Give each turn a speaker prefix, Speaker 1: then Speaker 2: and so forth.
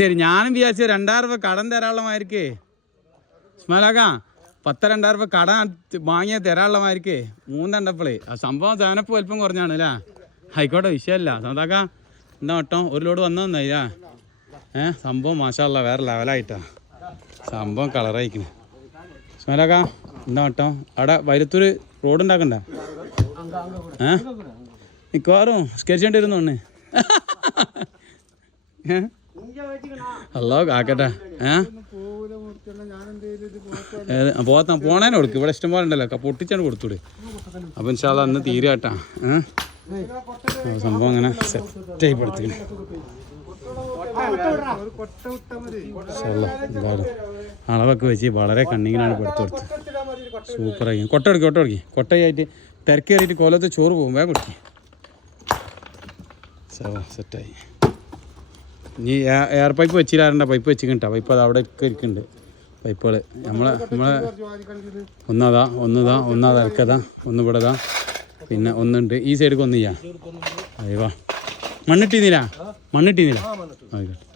Speaker 1: ശരി ഞാനും വിചാരിച്ചു രണ്ടായിരം രൂപ കടം തരാനുള്ള മാതിരിക്കേ ഇസ്മാലാക്ക പത്ത് രണ്ടായിരം രൂപ കടം വാങ്ങിയ തരാനുള്ള മാതിരിക്കേ മൂന്നെണ്ടപ്പോളേ ആ സംഭവം സാധനപ്പ് വലിപ്പം കുറഞ്ഞാണ് അല്ലേ ആയിക്കോട്ടെ വിഷയമല്ല സന്താക്ക എന്താ വട്ടം? ഒരു ലോഡ് വന്നു തന്നായില്ല ഏ സംഭവം മാഷല്ല വേറെ ലെവലായിട്ടാ. സംഭവം കളറായിക്കണ് ഇസ്മാലാക്ക എന്താ വട്ടം? അവിടെ വൈരത്തൂർ റോഡ് ഉണ്ടാക്കണ്ട? ഏ? മിക്കവാറും സ്കെച്ച് ചെയ്യേണ്ടി വരുന്നു ഏ? അല്ലോ കാക്കട്ടെ. ഏ? പോത്ത പോണേനെ കൊടുക്കും. ഇവിടെ ഇഷ്ടം പോലെ ഉണ്ടല്ലോ. പൊട്ടിച്ചാണ് കൊടുത്തൂടെ. അപ്പം ഇൻഷാല്ല അന്ന് തീരാട്ടാ ഏ? ആ, സംഭവം അങ്ങനെ സെറ്റായി പെടുത്തിക്കണേ. അളവൊക്കെ വെച്ച് വളരെ കണ്ണിങ്ങനാണ് പെടുത്തു കൊടുത്തത്. സൂപ്പറായി കൊട്ട കൊടുക്കി കൊട്ട കൊടുക്കി. കൊട്ടയായിട്ട് തിരക്കേറിയിട്ട് കൊലത്ത് ചോറ് പോകും. വേഗം കൊടുക്കി. സെറ്റായി ഇനി എയർ പൈപ്പ് വെച്ചില്ലാറുണ്ട പൈപ്പ് വെച്ച് കിട്ടാം പൈപ്പ് അത് അവിടെ ഒക്കെ ഇരിക്കുന്നുണ്ട് പൈപ്പുകൾ നമ്മളെ നമ്മളെ ഒന്നതാ ഒന്നതാ ഒന്നതാ ഇറക്കതാ ഒന്ന് ഇവിടെതാ. പിന്നെ ഒന്നുണ്ട്. ഈ സൈഡിൽ ഒന്നില്ല. അയ്യവാ മണ്ണിട്ടീന്നില്ല? മണ്ണിട്ടീന്നില്ല? ആയിക്കോട്ടെ.